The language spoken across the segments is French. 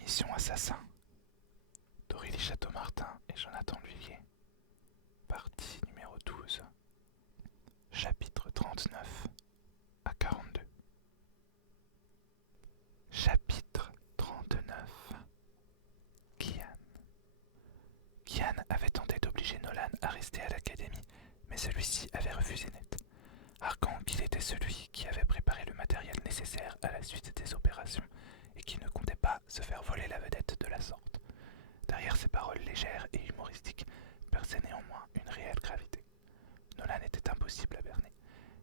Mission Assassin d'Aurélie Château-Martin et Jonathan Lhuillier. Partie numéro 12. Chapitre 39 à 42. Chapitre 39. Kian avait tenté d'obliger Nolan à rester à l'académie, mais celui-ci avait refusé net, arguant qu'il était celui qui avait préparé le matériel nécessaire à la suite des opérations et qui ne comptait pas se faire voler la vedette de la sorte. Derrière ces paroles légères et humoristiques perçait néanmoins une réelle gravité. Nolan était impossible à berner.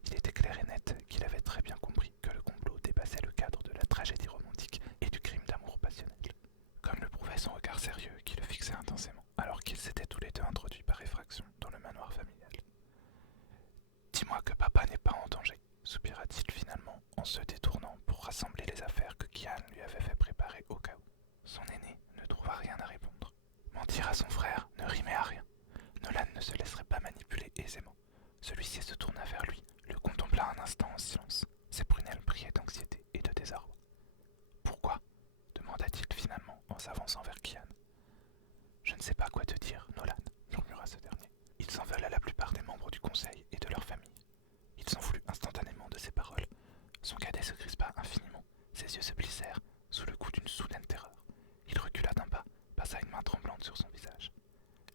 Il était clair et net qu'il avait très bien compris que le complot dépassait le cadre de la tragédie romantique et du crime d'amour passionnel, comme le prouvait son regard sérieux qui le fixait intensément, alors qu'ils s'étaient tous les deux introduits par effraction dans le manoir familial. « Dis-moi que papa n'est pas en danger », soupira-t-il finalement en se détournant pour rassembler les affaires que Kian lui avait fait préparer au cas où. Son aîné ne trouva rien à répondre. Mentir à son frère ne rimait à rien. Nolan ne se laisserait pas manipuler aisément. Celui-ci se tourna vers lui, le contempla un instant en silence. Ses prunelles brillaient d'anxiété et de désarroi. « Pourquoi ?» demanda-t-il finalement en s'avançant vers Kian. « Je ne sais pas quoi te dire, Nolan, » murmura ce dernier. Ils s'en veulent à la plupart des membres du conseil et de leur famille. Il s'enflut instantanément de ces paroles. Son cadet se crispa infiniment, ses yeux se plissèrent sous le coup d'une soudaine terreur. Il recula d'un pas, passa une main tremblante sur son visage.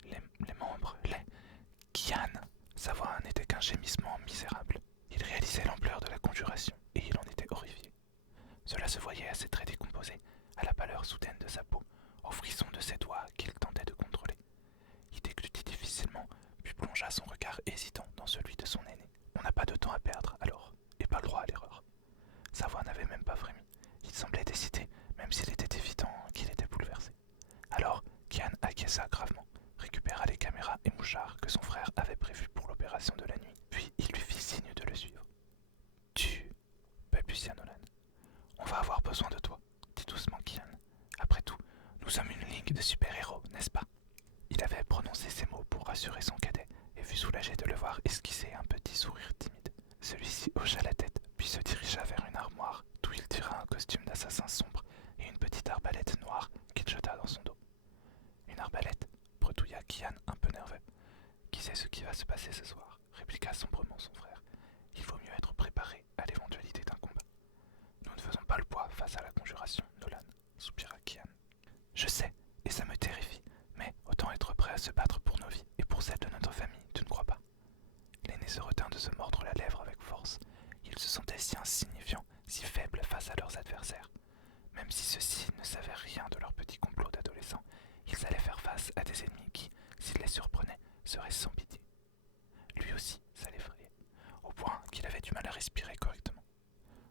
Les membres, Kian. Sa voix n'était qu'un gémissement misérable. Il réalisait l'ampleur de la conjuration et il en était horrifié. Cela se voyait à ses traits décomposés, à la pâleur soudaine de sa peau, au frisson de ses doigts qu'il tentait de contrôler. Il déglutit difficilement, puis plongea son regard hésitant dans celui de son aîné. On n'a pas de temps à perdre, alors, et pas le droit à l'erreur. Sa voix n'avait même pas frémi. Il semblait décidé, même s'il était évident qu'il était bouleversé. Alors, Kian acquiesça gravement, récupéra les caméras et mouchards que son frère avait prévus pour l'opération de la nuit, puis il lui fit signe de le suivre. « Tu... » balbutia Nolan. « On va avoir besoin de toi, » dit doucement Kian. « Après tout, nous sommes une ligue de super-héros, n'est-ce pas ?» Il avait prononcé ces mots pour rassurer son cadet et fut soulagé de le voir esquisser un petit sourire timide. Celui-ci hocha la tête, puis se dirigea vers une armoire d'où il tira un costume d'assassin sombre et une petite arbalète noire qu'il jeta dans son dos. « Une arbalète ?» bredouilla Kian un peu nerveux. « Qui sait ce qui va se passer ce soir ?» répliqua sombrement son frère. « Il vaut mieux être préparé à l'éventualité d'un combat. »« Nous ne faisons pas le poids face à la conjuration, Nolan, » soupira Kian. « Je sais, et ça me terrifie, mais autant être prêt à se battre pour nos vies et pour celles de notre famille, tu ne crois pas ?» L'aîné se retint de se mordre la lèvre avec force. Il se sentait si insignifiant, si faible face à leurs adversaires. Même si ceux-ci ne savaient rien de leur petit complot d'adolescents, ils allaient faire face à des ennemis qui, s'ils les surprenaient, seraient sans pitié. Lui aussi, ça l'effrayait, au point qu'il avait du mal à respirer correctement.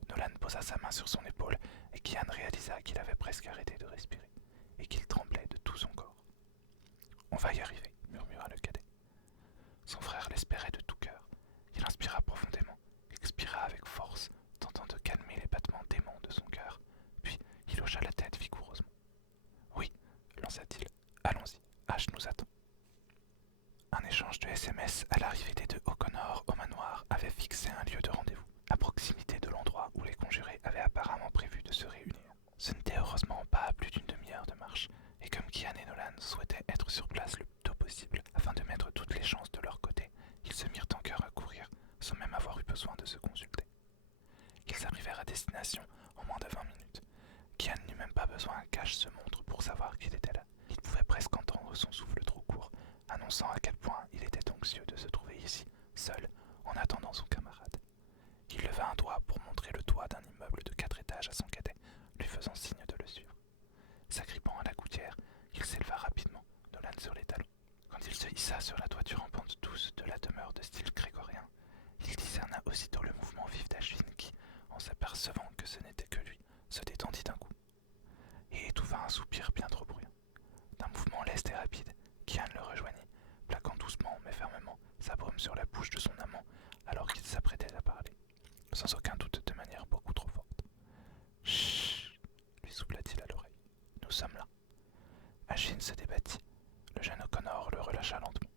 Nolan posa sa main sur son épaule et Kian réalisa qu'il avait presque arrêté de respirer et qu'il tremblait de tout son corps. « On va y arriver, » murmura le cadet. Son frère l'espérait de tout cœur. Il inspira profondément, expira avec force, tentant de calmer les battements déments de son cœur, puis il hocha la tête vigoureusement. « Oui, » lança-t-il, « allons-y, Ash nous attend. » Un échange de SMS à l'arrivée des deux O'Connor au manoir avait fixé un lieu de rendez-vous, à proximité de l'endroit où les conjurés avaient apparemment prévu de se réunir. Ce n'était heureusement pas à plus d'une demi-heure de marche, et comme Kian et Nolan souhaitaient être sur place le plus tôt possible afin de mettre toutes les chances de leur côté, ils se mirent en chœur à courir, sans même avoir eu besoin de se consulter. Ils arrivèrent à destination en moins de 20 minutes. Kian n'eut même pas besoin qu'Ash se montre pour savoir qu'il était là. Il pouvait presque entendre son souffle trop court, annonçant à quel point il était anxieux de se trouver ici, seul, en attendant son camarade. Il leva un doigt pour montrer le toit d'un immeuble de 4 étages à son cadet, lui faisant signe de le suivre. S'agrippant à la gouttière, il s'éleva rapidement, Nolan sur les talons. Quand il se hissa sur la toiture en pente douce de la demeure de style grégorien, il discerna aussitôt le mouvement vif d'Ashwin qui, en s'apercevant que ce n'était que lui, se détendit d'un coup et étouffa un soupir bien trop bruyant. D'un mouvement leste et rapide, Kian le rejoignit, plaquant doucement mais fermement sa paume sur la bouche de son amant alors qu'il s'apprêtait à parler, sans aucun doute de manière beaucoup trop forte. « Chut !» lui souffla-t-il à l'oreille. « Nous sommes là. » Ashwin se débattit. Le jeune O'Connor le relâcha lentement.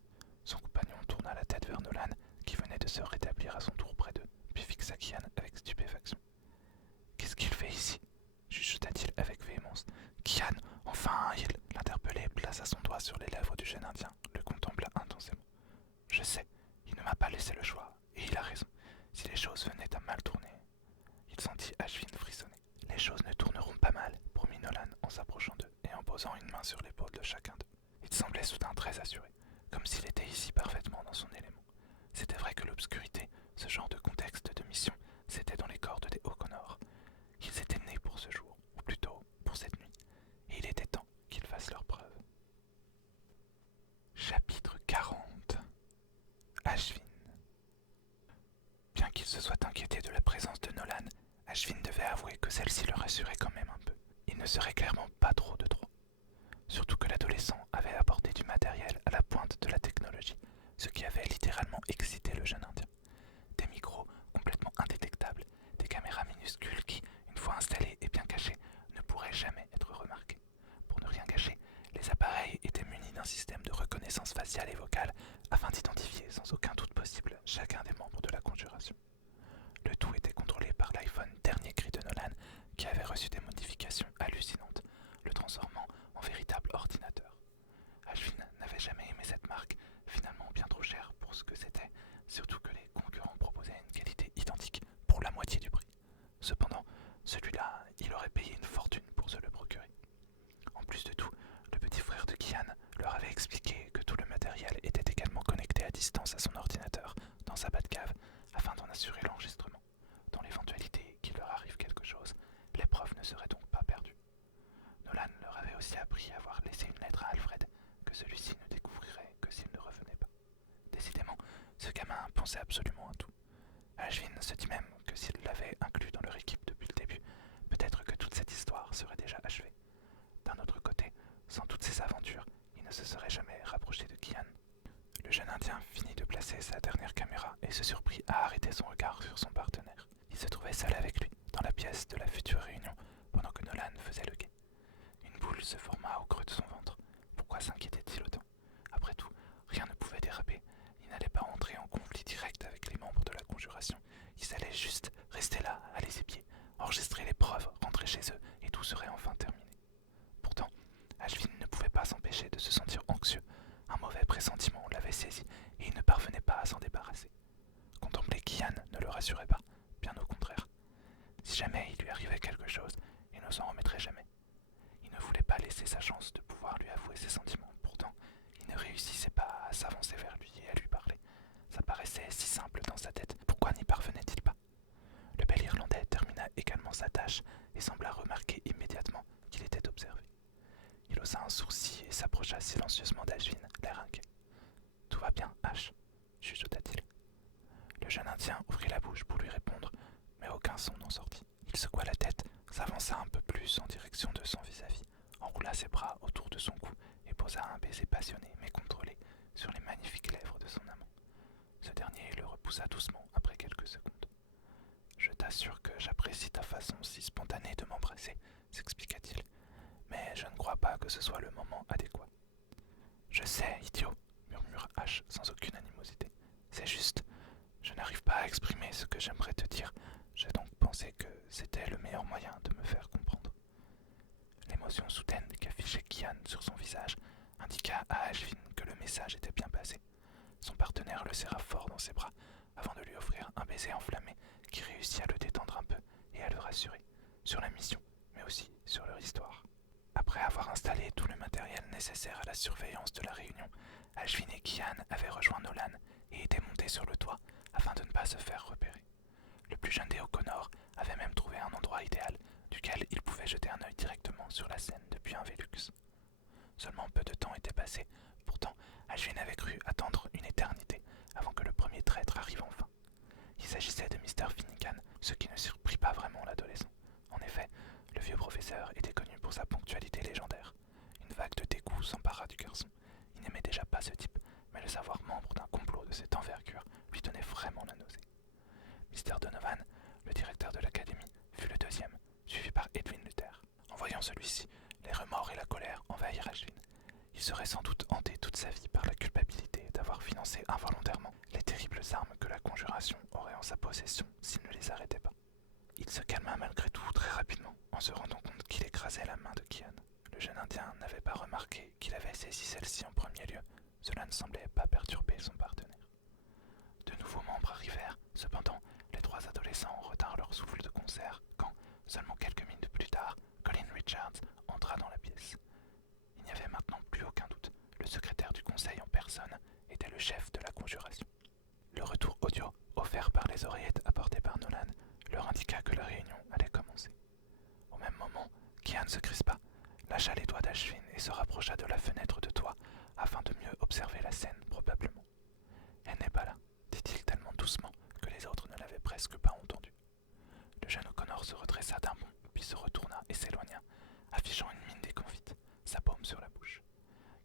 Son compagnon tourna la tête vers Nolan, qui venait de se rétablir à son tour près d'eux, puis fixa Kian avec stupéfaction. « Qu'est-ce qu'il fait ici ?» chuchota-t-il avec véhémence, Kian, enfin, l'interpellé plaça son doigt sur les lèvres du jeune indien, le contempla intensément. Je sais, il ne m'a pas laissé le choix, et il a raison. Si les choses venaient à mal tourner, il sentit Ashvin frissonner. Les choses ne tourneront pas mal, promit Nolan en s'approchant d'eux et en posant une main sur l'épaule de chacun d'eux. Il semblait soudain très assuré, comme s'il était ici parfaitement dans son élément. C'était vrai que l'obscurité, ce genre de contexte de mission, c'était dans les cordes des O'Connor. Ils étaient nés pour ce jour, ou plutôt pour cette nuit, et il était temps qu'ils fassent leurs preuves. Chapitre 40. Ashvin. Bien qu'il se soit inquiété de la présence de Nolan, Ashvin devait avouer que celle-ci le rassurait quand même un peu. Il ne serait clairement pas trop de trop. Surtout que l'adolescent avait apporté du matériel à la pointe de la technologie, ce qui avait littéralement excité le jeune indien. Des micros complètement indétectables, des caméras minuscules qui, une fois installées et bien cachées, ne pourraient jamais être remarquées. Pour ne rien gâcher, les appareils étaient munis d'un système de reconnaissance faciale et vocale afin d'identifier sans aucun doute possible chacun des membres de la conjuration. Le tout était contrôlé par l'iPhone dernier cri de Nolan qui avait reçu des modifications hallucinantes, le transformant en véritable ordinateur. Ashvin n'avait jamais aimé cette marque, finalement bien trop chère pour ce que c'était, surtout que les concurrents proposaient une qualité identique pour la moitié du prix. Cependant, celui-là, il aurait payé une fortune pour se le procurer. En plus de tout, le petit frère de Kian leur avait expliqué que tout le matériel était également connecté à distance à son ordinateur dans sa Batcave afin d'en assurer l'enregistrement. Dans l'éventualité qu'il leur arrive quelque chose, l'épreuve ne serait donc pas perdue. Nolan leur avait aussi appris à avoir laissé une lettre à Alfred, que celui-ci ne découvrirait que s'il ne revenait pas. Décidément, ce gamin pensait absolument à tout. Ashvin se dit même que s'il l'avait inclus dans leur équipe depuis le début, peut-être que toute cette histoire serait déjà achevée. D'un autre côté, sans toutes ces aventures, il ne se serait jamais rapproché de Kian. Le jeune indien finit de placer sa dernière caméra et se surprit à arrêter son regard sur son partenaire. Il se trouvait seul avec lui, dans la pièce de la future réunion, pendant que Nolan faisait le guet. Une boule se forma au creux de son ventre. Pourquoi s'inquiétait-il autant? Après tout, rien ne pouvait déraper. Il n'allait pas entrer en conflit direct avec les membres de la conjuration. Ils allaient juste rester là, à les épier, enregistrer les preuves, rentrer chez eux, et tout serait enfin terminé. Pourtant, Ashvin ne pouvait pas s'empêcher de se sentir anxieux. Un mauvais pressentiment l'avait saisi et il ne parvenait pas à s'en débarrasser. Contempler Kian ne le rassurait pas, bien au contraire. Si jamais il lui arrivait quelque chose, il ne s'en remettrait jamais. Il ne voulait pas laisser sa chance de pouvoir lui avouer ses sentiments. Pourtant, il ne réussissait pas à s'avancer vers lui et à lui parler. Ça paraissait si simple dans sa tête, pourquoi n'y parvenait-il pas? Le bel Irlandais termina également sa tâche et sembla remarquer immédiatement qu'il était observé. Il haussa un sourcil et s'approcha silencieusement d'Ashvin, l'air inquiet. « Tout va bien, Ash ?» chuchota-t-il. Le jeune indien ouvrit la bouche pour lui répondre, mais aucun son n'en sortit. Il secoua la tête, s'avança un peu plus en direction de son vis-à-vis, enroula ses bras autour de son cou et posa un baiser passionné mais contrôlé sur les magnifiques lèvres de son amant. Ce dernier le repoussa doucement après quelques secondes. « Je t'assure que j'apprécie ta façon si spontanée de m'embrasser, » s'expliqua-t-il, « mais je ne crois pas que ce soit le moment adéquat. »« Je sais, idiot, » murmura Ash sans aucune animosité. « C'est juste, je n'arrive pas à exprimer ce que j'aimerais te dire. J'ai donc pensé que c'était le meilleur moyen de me faire comprendre. » L'émotion soudaine qu'affichait Kian sur son visage indiqua à Ashvin que le message était bien passé. Son partenaire le serra fort dans ses bras avant de lui offrir un baiser enflammé qui réussit à le détendre un peu et à le rassurer sur la mission, mais aussi sur leur histoire. Après avoir installé tout le matériel nécessaire à la surveillance de la réunion, Ashvin et Kian avaient rejoint Nolan et étaient montés sur le toit afin de ne pas se faire repérer. Le plus jeune des O'Connor avait même trouvé un endroit idéal duquel il pouvait jeter un œil directement sur la scène depuis un Velux. Seulement peu de temps était passé, pourtant Ashvin avait cru attendre une éternité avant que le premier traître arrive enfin. Il s'agissait de Mr. Finnegan, ce qui ne surprit pas vraiment l'adolescent. En effet, le vieux professeur était connu pour sa ponctualité légendaire. Une vague de dégoût s'empara du garçon. Il n'aimait déjà pas ce type, mais le savoir membre d'un complot de cette envergure lui donnait vraiment la nausée. Mr. Donovan, le directeur de l'académie, fut le deuxième, suivi par Edwin Luther. En voyant celui-ci, les remords et la colère envahirent Ashvin. Il serait sans doute hanté toute sa vie par la culpabilité d'avoir financé involontairement les terribles armes que la conjuration aurait en sa possession s'il ne les arrêtait pas. Il se calma malgré tout très rapidement en se rendant compte qu'il écrasait la main de Kian. Le jeune Indien n'avait pas remarqué qu'il avait saisi celle-ci en premier lieu, cela ne semblait pas perturber son partenaire. De nouveaux membres arrivèrent, cependant, les trois adolescents retinrent leur souffle de concert quand, seulement quelques minutes plus tard, Colin Richards entra dans la pièce. Il n'y avait maintenant plus aucun doute, le secrétaire du conseil en personne était le chef de la conjuration. Le retour audio, offert par les oreillettes apportées par Nolan, leur indiqua que la réunion allait commencer. Au même moment, Kian se crispa, lâcha les doigts d'Ashwin et se rapprocha de la fenêtre de toit afin de mieux observer la scène, probablement. Elle n'est pas là, dit-il tellement doucement que les autres ne l'avaient presque pas entendu. Le jeune O'Connor se redressa d'un bond, puis se retourna et s'éloigna, affichant une mine déconfite, sa paume sur la bouche.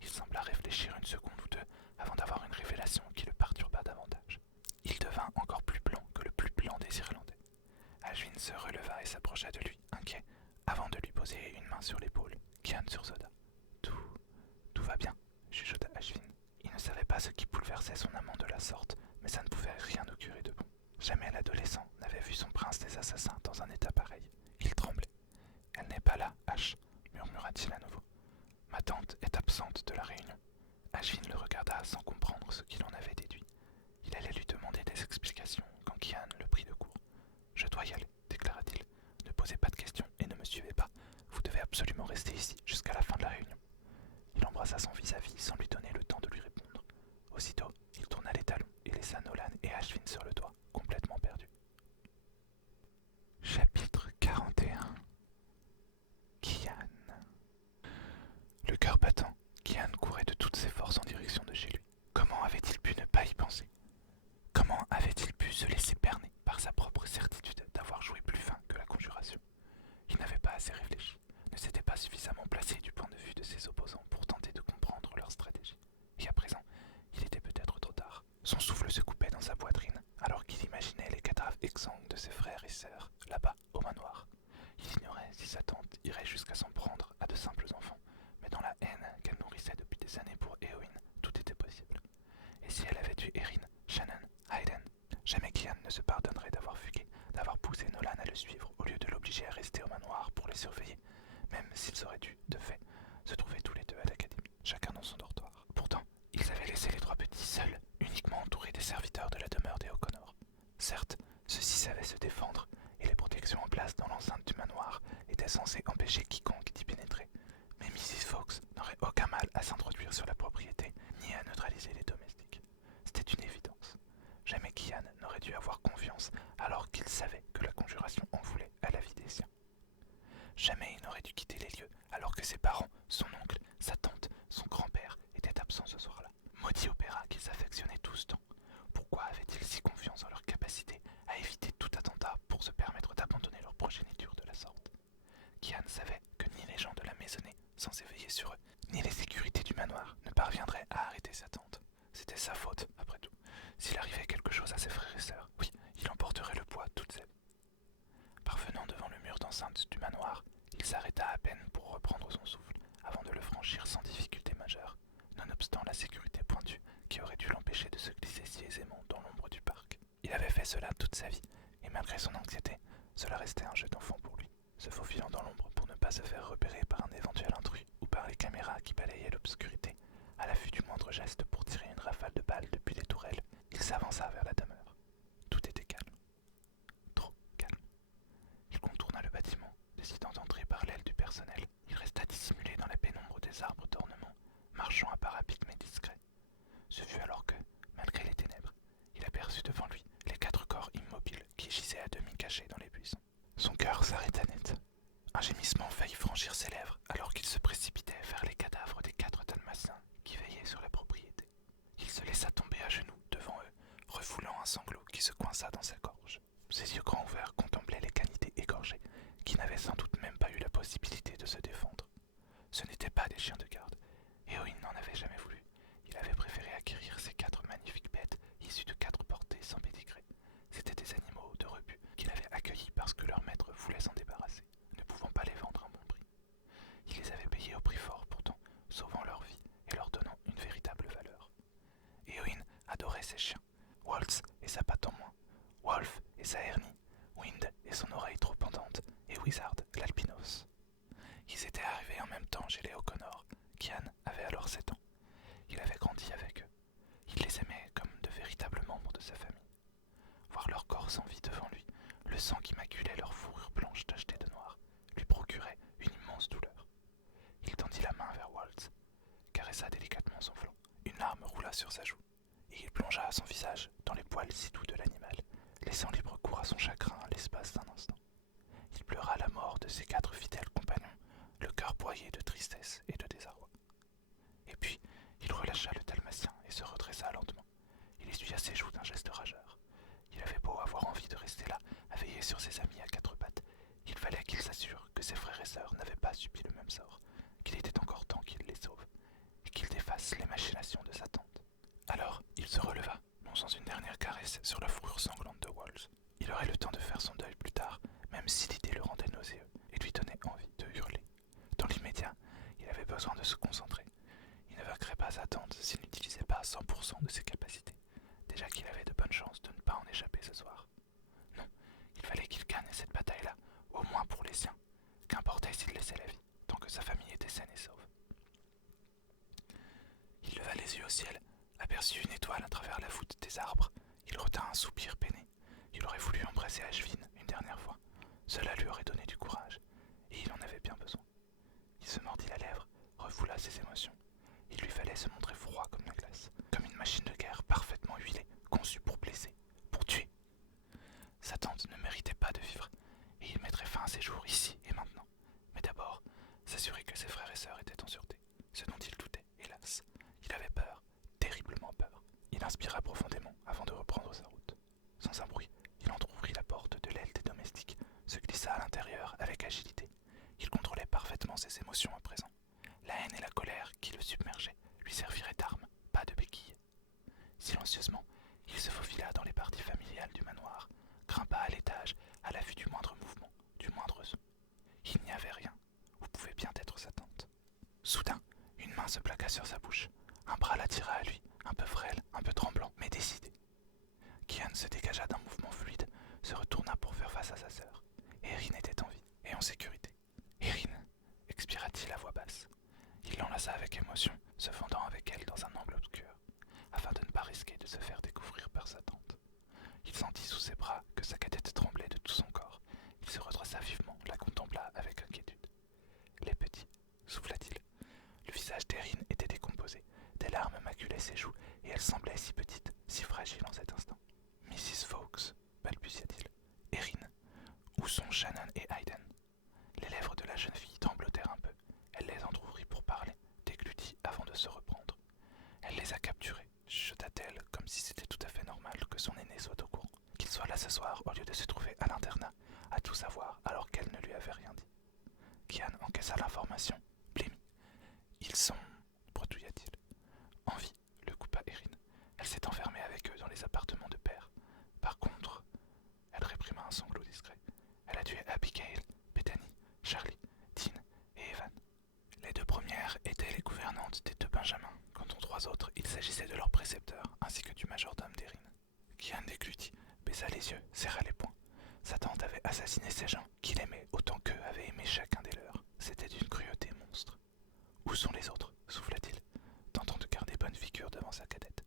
Il sembla réfléchir une seconde ou deux avant d'avoir une révélation qui le perturba davantage. Il devint encore plus blanc que le plus blanc des Irlandais. Ashwin se releva et s'approcha de lui, inquiet, avant de lui poser une main sur l'épaule. Kian sursauta. Tout va bien, chuchota Ashwin. Il ne savait pas ce qui bouleversait son amant de la sorte, mais ça ne pouvait rien augurer de bon. Jamais l'adolescent n'avait vu son prince des assassins dans un état pareil. Il tremblait. Elle n'est pas là, Ash, murmura-t-il à nouveau. Ma tante est absente de la réunion. Ashwin le regarda sans comprendre ce qu'il en avait déduit. Il allait lui demander des explications quand Kian le prit de court. Je dois y aller, déclara-t-il. Ne posez pas de questions et ne me suivez pas. Vous devez absolument rester ici jusqu'à la fin de la réunion. Il embrassa son vis-à-vis sans lui donner le temps de lui répondre. Aussitôt, il tourna les talons et laissa Nolan et Ashwin sur le toit, complètement perdus. Chapitre 41. Kian. Le cœur battant, Kian courait de toutes ses forces en direction de chez lui. Comment avait-il pu ne pas y penser? Comment avait-il pu se laisser berner par sa propre certitude d'avoir joué plus fin que la conjuration? Il n'avait pas assez réfléchi, ne s'était pas suffisamment placé du point de vue de ses opposants pour tenter de comprendre leur stratégie. Et à présent, il était peut-être trop tard. Son souffle se coupait dans sa poitrine, alors qu'il imaginait les cadavres exsangues de ses frères et sœurs, là-bas, au manoir. Il ignorait si sa tante irait jusqu'à s'en prendre à de simples enfants, mais dans la haine qu'elle nourrissait depuis des années pour Éowyn, tout était possible. Et si elle avait tué Erin, Shannon, Hayden, jamais Kian ne se pardonnerait d'avoir fugué, d'avoir poussé Nolan à le suivre au lieu de l'obliger à rester au manoir pour les surveiller, même s'ils auraient dû, de fait, se trouver tous les deux à l'académie, chacun dans son dortoir. Pourtant, ils avaient laissé les trois petits seuls, uniquement entourés des serviteurs de la demeure des O'Connor. Certes, ceux-ci savaient se défendre, et les protections en place dans l'enceinte du manoir étaient censées empêcher quiconque d'y pénétrer. Mais Mrs. Fawkes n'aurait aucun mal à s'introduire sur la propriété, ni à neutraliser les domestiques. C'était une évidence. Jamais Kian n'aurait dû avoir confiance alors qu'il savait que la conjuration en voulait à la vie des siens. Jamais il n'aurait dû quitter les lieux alors que ses parents, son oncle, sa tante, son grand-père étaient absents ce soir-là. Maudit opéra qu'ils affectionnaient tous tant. Pourquoi avaient-ils si confiance en leur capacité à éviter tout attentat pour se permettre d'abandonner leur progéniture de la sorte? Kian savait que ni les gens de la maisonnée, censés veiller sur eux, ni les sécurités du manoir ne parviendraient à arrêter sa tante. C'était sa faute, après tout. S'il arrivait quelque chose à ses frères et sœurs, oui, il emporterait le poids toute sa vie. Parvenant devant le mur d'enceinte du manoir, il s'arrêta à peine pour reprendre son souffle, avant de le franchir sans difficulté majeure, nonobstant la sécurité pointue qui aurait dû l'empêcher de se glisser si aisément dans l'ombre du parc. Il avait fait cela toute sa vie, et malgré son anxiété, cela restait un jeu d'enfant pour lui, se faufilant dans l'ombre pour ne pas se faire repérer par un éventuel intrus ou par les caméras qui balayaient l'obscurité, à l'affût du moindre geste pour tirer une rafale de balles depuis les tourelles. Il s'avança vers la demeure. Tout était calme. Trop calme. Il contourna le bâtiment, décidant d'entrer par l'aile du personnel. Il resta dissimulé dans la pénombre des arbres d'ornement, marchant à pas rapide mais discret. Ce fut alors que, malgré les ténèbres, il aperçut devant lui les 4 corps immobiles qui gisaient à demi cachés dans les buissons. Son cœur s'arrêta net. Un gémissement faillit franchir ses lèvres alors qu'il se précipitait vers les cadavres des 4 dalmatiens qui veillaient sur la propriété. Il se laissa tomber à genoux devant eux, refoulant un sanglot qui se coinça dans sa gorge. Ses yeux grands ouverts contemplaient les canités égorgées, qui n'avaient sans doute même pas eu la possibilité de se défendre. Ce n'étaient pas des chiens de garde. Éowyn n'en avait jamais voulu. Il avait préféré acquérir ces 4 magnifiques bêtes issues de 4 portées sans pédigré. C'étaient des animaux de rebut qu'il avait accueillis parce que leur maître voulait s'en débarrasser, ne pouvant pas les vendre à un bon prix. Il les avait payés au prix fort pourtant, sauvant leur vie et leur donnant une véritable valeur. Éowyn adorait ses chiens, Waltz et sa patte en moins, Wolf et sa hernie, Wind et son oreille trop pendante, et Wizard l'albinos. Ils étaient arrivé en même temps chez les O'Connor. Kian avait alors 7 ans. Il avait grandi avec eux. Il les aimait comme de véritables membres de sa famille. Voir leur corps sans vie devant lui, le sang qui maculait leur fourrure blanche tachetée de noir, lui procurait une immense douleur. Il tendit la main vers Waltz, caressa délicatement son flanc. Une larme roula sur sa joue, et il plongea son visage dans les poils si doux de l'animal, laissant libre cours à son chagrin à l'espace d'un instant. Il pleura la mort de ses 4 fidèles compagnons, le cœur broyé de tristesse et de désarroi. Et puis, il relâcha le dalmatien et se redressa lentement. Il essuya ses joues d'un geste rageur. Il avait beau avoir envie de rester là, à veiller sur ses amis à 4 pattes. Il fallait qu'il s'assure que ses frères et sœurs n'avaient pas subi le même sort, qu'il était encore temps qu'il les sauve, et qu'il défasse les machinations de sa tante. Alors, il se releva, non sans une dernière caresse sur la fourrure sanglante de Waltz. Il aurait le temps de faire son deuil plus tard, même si l'idée le rendait nauséeux et lui donnait envie de hurler. Dans l'immédiat, il avait besoin de se concentrer. Il ne vaincrait pas sa tante s'il n'utilisait pas 100% de ses capacités, déjà qu'il avait de bonnes chances de ne pas en échapper ce soir. Non, il fallait qu'il gagne cette bataille-là, au moins pour les siens. Qu'importait s'il laissait la vie, tant que sa famille était saine et sauve. Il leva les yeux au ciel, aperçut une étoile à travers la voûte des arbres. Il retint un soupir peiné. Il aurait voulu embrasser Ashvin une dernière fois. Cela lui aurait donné du courage, et il en avait bien besoin. Il se mordit la lèvre, refoula ses émotions. Il lui fallait se montrer froid comme la glace, comme une machine de guerre parfaitement huilée, conçue pour blesser, pour tuer. Sa tante ne méritait pas de vivre, et il mettrait fin à ses jours ici et maintenant. Mais d'abord, s'assurer que ses frères et sœurs étaient en sûreté, ce dont il doutait, hélas. Il avait peur, terriblement peur. Il inspira profondément avant de reprendre sa route. Sans un bruit, il entrouvrit la porte de l'aile des domestiques, se glissa à l'intérieur avec agilité. Il contrôlait parfaitement ses émotions à présent. La haine et la colère qui le submergeaient lui serviraient d'armes, pas de béquilles. Silencieusement, il se faufila dans les parties familiales du manoir, grimpa à l'étage à la vue du moindre mouvement, du moindre son. Il n'y avait rien, où pouvait bien être sa tante. Soudain, une main se plaqua sur sa bouche. Un bras l'attira à lui, un peu frêle, un peu tremblant, mais décidé. Kian se dégagea d'un mouvement fluide, se retourna pour faire face à sa sœur. Erin était en vie et en sécurité. Erin, expira-t-il à voix basse. Il l'enlaça avec émotion, se fondant avec elle dans un angle obscur, afin de ne pas risquer de se faire découvrir par sa tante. Il sentit sous ses bras que sa cadette tremblait de tout son corps. Il se redressa vivement, la contempla avec inquiétude. Les petits, souffla-t-il. Le visage d'Erin était décomposé. Des larmes maculaient ses joues et elle semblait si petite, si fragile en cet instant. Mrs. Fawkes, balbutia-t-il. Erin, où sont Shannon et Hayden? Les lèvres de la jeune fille tremblotèrent un peu. Elle les entr'ouvrit pour parler, déglutit avant de se reprendre. Elle les a capturés, chuchota-t-elle, comme si c'était tout à fait normal que son aîné soit au courant. Qu'il soit là ce soir au lieu de se trouver à l'internat, à tout savoir alors qu'elle ne lui avait rien dit. Kian encaissa l'information, blêmi. Ils sont, bredouilla-t-il. En vie, le coupa Erin. Elle s'est enfermée avec eux dans les appartements de père. Par contre, elle réprima un sanglot discret. Elle a tué Abigail, Bethany, Charlie, Dean et Evan. Les 2 premières étaient les gouvernantes des 2 Benjamins. Quant aux 3 autres, il s'agissait de leur précepteur, ainsi que du majordome d'Erin. Kian déglutit, baissa les yeux, serra les poings. Sa tante avait assassiné ces gens, qu'il aimait autant qu'eux avaient aimé chacun des leurs. C'était d'une cruauté monstre. Où sont les autres? Souffla-t-il, tentant de garder bonne figure devant sa cadette.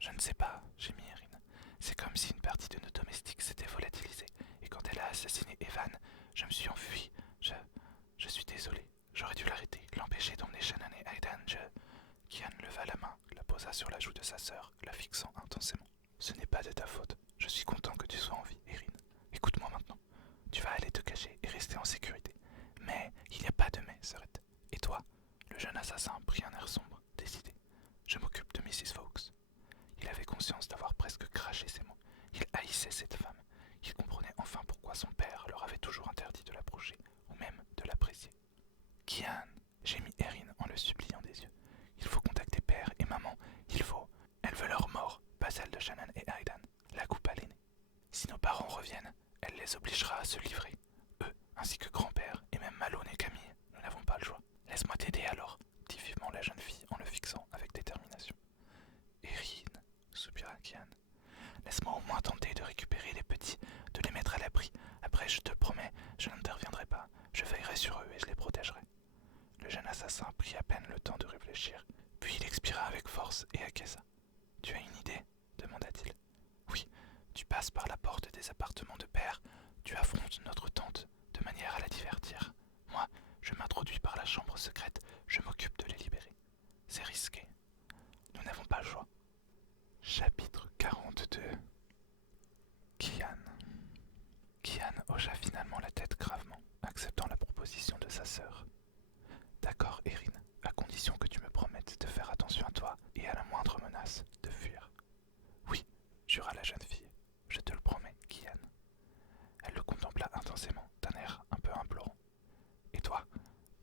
Je ne sais pas, gémit Erin. C'est comme si une partie de nos domestiques s'était volatilisée, et quand elle a assassiné Evan, je me suis enfui. Je suis désolé. J'aurais dû l'arrêter, l'empêcher d'emmener Shannon et Hayden. Kian leva la main, la posa sur la joue de sa sœur, la fixant intensément. Ce n'est pas de ta faute. Je suis content que tu sois en vie, Erin. Écoute-moi maintenant. Tu vas aller te cacher et rester en sécurité. Mais il n'y a pas de mais, sœurette. Et toi? Le jeune assassin prit un air sombre, décidé. Je m'occupe de Mrs. Fawkes. Il avait conscience d'avoir presque craché ses mots. Il haïssait cette femme. Il comprenait enfin pourquoi son père leur avait toujours interdit de l'approcher, ou même de l'apprécier. Kian, gémit Erin en le suppliant des yeux. Il faut contacter père et maman. Il faut. Elle veut leur mort, pas celle de Shannon et Hayden. La coupa l'aîné. Si nos parents reviennent, elle les obligera à se livrer. Eux, ainsi que grand-père et même Malone et Camille. Nous n'avons pas le choix. Laisse-moi t'aider alors, dit vivement la jeune fille en le fixant avec détermination. Erin, soupira Kian. Laisse-moi au moins tenter de récupérer les petits, de les mettre à l'abri. Après, je te promets, je n'interviendrai pas. Je veillerai sur eux et je les protégerai. jeune assassin prit à peine le temps de réfléchir, puis il expira avec force et acquiesça. « Tu as une idée ?» demanda-t-il. « Oui, tu passes par la porte des appartements de père, tu affrontes notre tante de manière à la divertir. Moi, je m'introduis par la chambre secrète, je m'occupe de les libérer. C'est risqué. Nous n'avons pas le choix. » Chapitre 42. Kian. Kian hocha finalement la tête gravement, acceptant la proposition de sa sœur. « D'accord, Erin, à condition que tu me promettes de faire attention à toi et à la moindre menace, de fuir. »« Oui, jura la jeune fille, je te le promets, Kian. » Elle le contempla intensément, d'un air un peu implorant. « Et toi,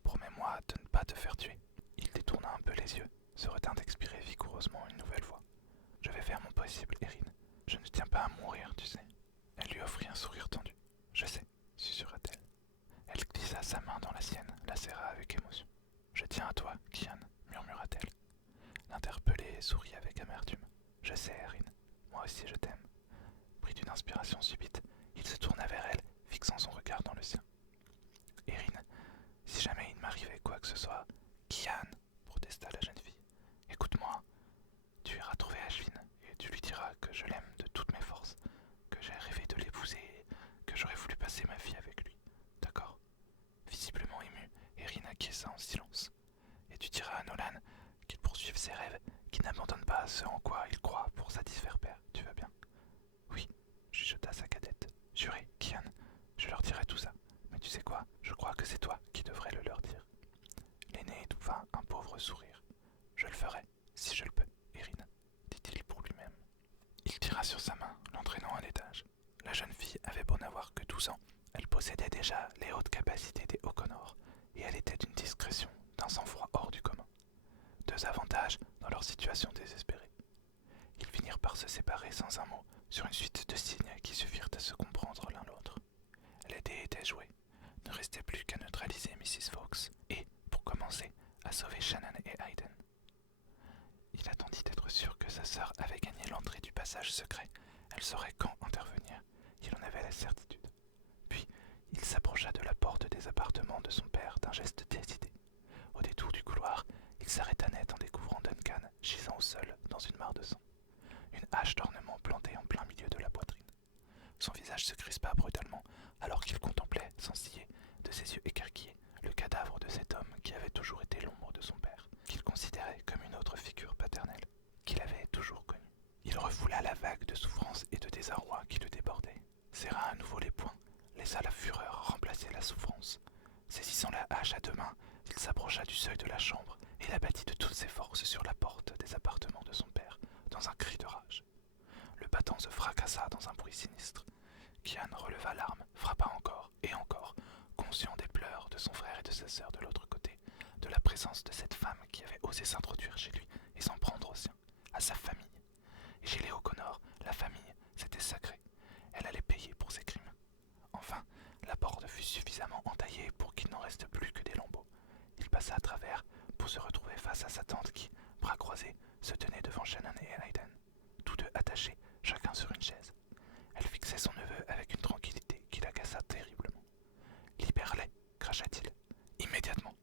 promets-moi de ne pas te faire tuer. » Il détourna un peu les yeux, se retint d'expirer vigoureusement une nouvelle fois. « Je vais faire mon possible, Erin. Je ne tiens pas à mourir, tu sais. » Elle lui offrit un sourire tendu. « Je sais, » susurra-t-elle. Elle glissa sa main dans la sienne, la serra avec émotion. « Je tiens à toi, Kian, » murmura-t-elle. L'interpellé sourit avec amertume. « Je sais, Erin, moi aussi je t'aime. » Pris d'une inspiration subite, il se tourna vers elle, fixant son regard dans le sien. « Erin, si jamais il m'arrivait quoi que ce soit... »« Kian !» protesta la jeune fille. « Écoute-moi, tu iras trouver Ashvin et tu lui diras que je l'aime de toutes mes forces, que j'ai rêvé de l'épouser et que j'aurais voulu passer ma vie avec lui. D'accord ?» Visiblement ému, Erin acquiesça en silence. « Et tu diras à Nolan qu'il poursuive ses rêves, qu'il n'abandonne pas ce en quoi il croit pour satisfaire père, tu veux bien ?»« Oui, » chuchota sa cadette. « Juré, Kian, je leur dirai tout ça. Mais tu sais quoi, je crois que c'est toi qui devrais le leur dire. » L'aîné étouffa un pauvre sourire. « Je le ferai, si je le peux, Erin, » dit-il pour lui-même. Il tira sur sa main, l'entraînant à l'étage. La jeune fille avait beau n'avoir que 12 ans, elle possédait déjà les hautes capacités des O'Connor, et elle était d'une discrétion, d'un sang-froid hors du commun. Deux avantages dans leur situation désespérée. Ils finirent par se séparer sans un mot, sur une suite de signes qui suffirent à se comprendre l'un l'autre. Les dés étaient joués. Ne restait plus qu'à neutraliser Mrs. Fawkes et, pour commencer, à sauver Shannon et Hayden. Il attendit d'être sûr que sa sœur avait gagné l'entrée du passage secret. Elle saurait quand intervenir. Il en avait la certitude. Puis, il s'approcha de la porte des appartements de son père d'un geste décidé. Au détour du couloir, il s'arrêta net en découvrant Duncan gisant au sol dans une mare de sang. Une hache d'ornement plantée en plein milieu de la poitrine. Son visage se crispa brutalement alors qu'il contemplait, sans ciller, de ses yeux écarquillés, le cadavre de cet homme qui avait toujours été l'ombre de son père, qu'il considérait comme une autre figure paternelle, qu'il avait toujours connue. Il refoula la vague de souffrance et de désarroi qui le débordait, serra à nouveau les poings, laissa la fureur remplacer la souffrance. Saisissant la hache à deux mains, il s'approcha du seuil de la chambre et l'abattit de toutes ses forces sur la porte des appartements de son père, dans un cri de rage. Le battant se fracassa dans un bruit sinistre. Kian releva l'arme, frappa encore et encore, conscient des pleurs de son frère et de sa sœur de l'autre côté, de la présence de cette femme qui avait osé s'introduire chez lui et s'en prendre au sien, à sa famille. Et chez les O'Connor, la famille, c'était sacré. Elle allait payer pour ses crimes. Enfin, la porte fut suffisamment entaillée pour qu'il n'en reste plus que des lambeaux. Il passa à travers pour se retrouver face à sa tante qui, bras croisés, se tenait devant Shannon et Hayden, tous deux attachés, chacun sur une chaise. Elle fixait son neveu avec une tranquillité qui l'agaça terriblement. « Libère-les !» cracha-t-il. « Immédiatement !»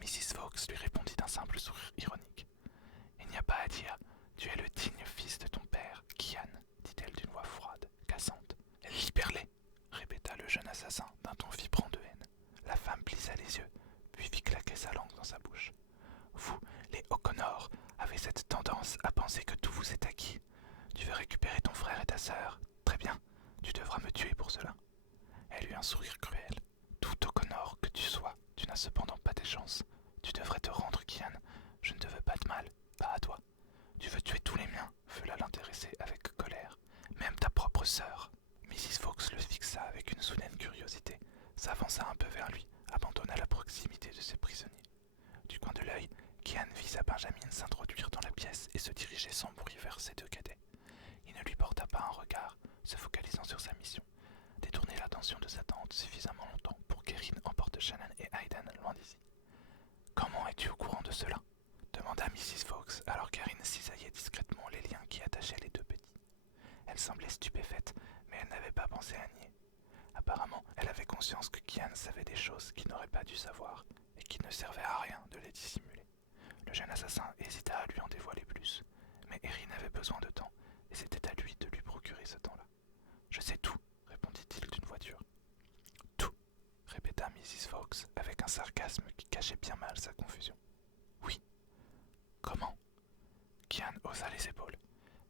Mrs. Fawkes lui répondit d'un simple sourire ironique. « Il n'y a pas à dire, tu es le digne fils de ton père, Kian, dit-elle d'une voix froide, cassante. « Libère-les !» répéta le jeune assassin d'un ton vibrant de haine. La femme plissa les yeux, puis fit claquer sa langue dans sa bouche. « Vous, les O'Connor, avez cette tendance à penser que tout vous est acquis. Tu veux récupérer ton frère et ta sœur. Très bien, tu devras me tuer pour cela. » Elle eut un sourire cruel. « Tout O'Connor que tu sois, tu n'as cependant pas tes chances. Tu devrais te rendre, Kian. Je ne te veux pas de mal, pas à toi. Tu veux tuer tous les miens, feula l'intéressé avec colère. Même ta propre sœur. » Mrs. Fawkes le fixa avec une soudaine curiosité, s'avança un peu vers lui, abandonna la proximité de ses prisonniers. Du coin de l'œil, Kian vit sa Benjamin s'introduire dans la pièce et se diriger sans bruit vers ses deux cadets. Il ne lui porta pas un regard, se focalisant sur sa mission, détourner l'attention de sa tante suffisamment longtemps pour qu'Erin emporte Shannon et Hayden loin d'ici. « Comment es-tu au courant de cela ?» demanda Mrs. Fawkes alors qu'Erin cisaillait discrètement les liens qui attachaient les deux petits. Elle semblait stupéfaite, mais elle n'avait pas pensé à nier. Apparemment, elle avait conscience que Kian savait des choses qu'il n'aurait pas dû savoir et qu'il ne servait à dissimulé. Le jeune assassin hésita à lui en dévoiler plus, mais Erin avait besoin de temps, et c'était à lui de lui procurer ce temps-là. Je sais tout, répondit-il d'une voix dure. Tout, répéta Mrs. Fox avec un sarcasme qui cachait bien mal sa confusion. Oui. Comment? Kian haussa les épaules.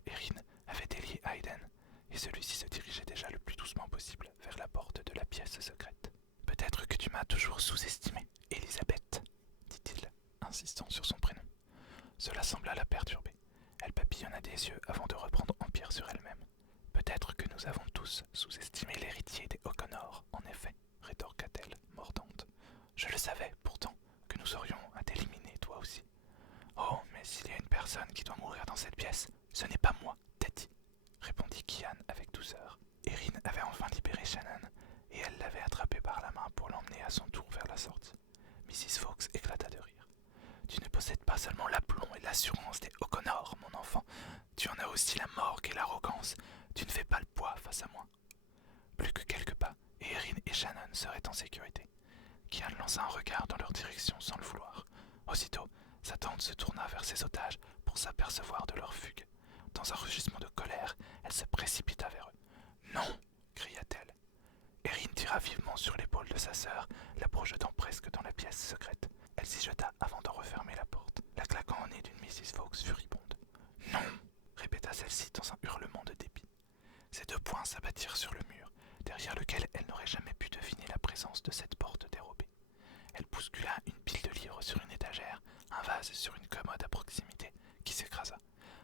Erin avait délié Hayden, et celui-ci se dirigeait déjà le plus doucement possible vers la porte de la pièce secrète. Peut-être que tu m'as toujours sous-estimé, Elisabeth, dit-il, insistant sur son prénom. Cela sembla la perturber. Elle papillonna des yeux avant de reprendre empire sur elle-même. Peut-être que nous avons tous sous-estimé l'héritier des O'Connor, en effet, rétorqua-t-elle, mordante. Je le savais, pourtant, que nous aurions à t'éliminer, toi aussi. Oh, mais s'il y a une personne qui doit mourir dans cette pièce, ce n'est pas moi, Teddy, répondit Kian avec douceur. Erin avait enfin libéré Shannon, et elle l'avait attrapé par la main pour l'emmener à son tour vers la sortie. Mrs. Fox éclata de rire. Tu ne possèdes pas seulement l'aplomb et l'assurance des O'Connor, mon enfant. Tu en as aussi la morgue et l'arrogance. Tu ne fais pas le poids face à moi. Plus que quelques pas, et Erin et Shannon seraient en sécurité. Kian lança un regard dans leur direction sans le vouloir. Aussitôt, sa tante se tourna vers ses otages pour s'apercevoir de leur fugue. Dans un rugissement de colère, elle se précipita vers eux. Non, cria-t-elle. Erin tira vivement sur l'épaule de sa sœur, la projetant presque dans la pièce secrète. Elle s'y jeta avant d'en refermer la porte, la claquant au nez d'une Mrs. Fox furibonde. Non, répéta celle-ci dans un hurlement de dépit. Ses deux poings s'abattirent sur le mur, derrière lequel elle n'aurait jamais pu deviner la présence de cette porte dérobée. Elle bouscula une pile de livres sur une étagère, un vase sur une commode à proximité, qui s'écrasa,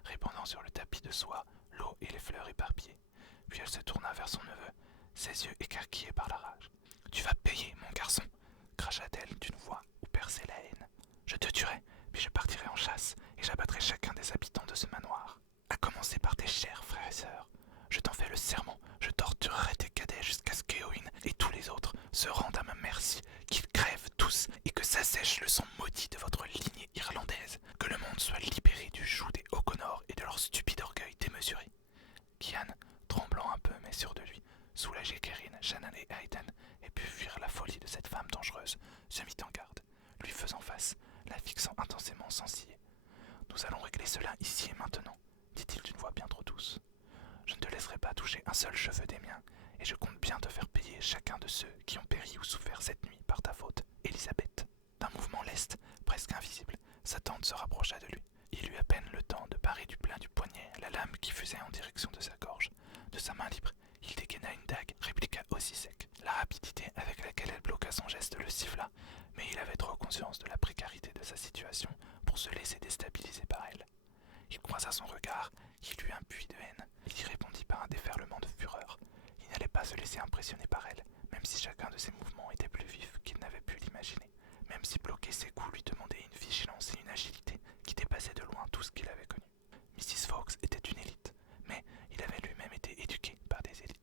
répandant sur le tapis de soie l'eau et les fleurs éparpillées. Puis elle se tourna vers son neveu, ses yeux écarquillés par la rage. « Tu vas payer, mon garçon !» cracha-t-elle d'une voix où perçait la haine. « Je te tuerai, puis je partirai en chasse, et j'abattrai chacun des habitants de ce manoir. À commencer par tes chers frères et sœurs. Je t'en fais le serment, je torturerai tes cadets jusqu'à ce qu'Éowyn et tous les autres se rendent à ma merci, qu'ils crèvent tous et que s'assèche le sang maudit de votre lignée irlandaise, que le monde soit libéré du joug des O'Connor et de leur stupide orgueil démesuré. » Kian, tremblant un peu mais sûr de lui, soulagé qu'Erin, Shannon et Hayden aient pu fuir la folie de cette femme dangereuse, se mit en garde, lui faisant face, la fixant intensément sans ciller. « Nous allons régler cela ici et maintenant, dit-il d'une voix bien trop douce. Je ne te laisserai pas toucher un seul cheveu des miens, et je compte bien te faire payer chacun de ceux qui ont péri ou souffert cette nuit par ta faute, Elisabeth. » D'un mouvement leste, presque invisible, sa tante se rapprocha de lui. Il eut à peine le temps de parer du plein du poignet la lame qui fusait en direction de sa gorge. De sa main libre, il dégaina une dague, répliqua aussi sec. La rapidité avec laquelle elle bloqua son geste le siffla, mais il avait trop conscience de la précarité de sa situation pour se laisser déstabiliser par elle. Il croisa son regard, qui eut un puits de haine. Il y répondit par un déferlement de fureur. Il n'allait pas se laisser impressionner par elle, même si chacun de ses mouvements était plus vif qu'il n'avait pu l'imaginer, même si bloquer ses coups lui demandait une vigilance et une agilité qui dépassaient de loin tout ce qu'il avait connu. Mrs. Fox était une élite, mais il avait lui-même été éduqué par des élites.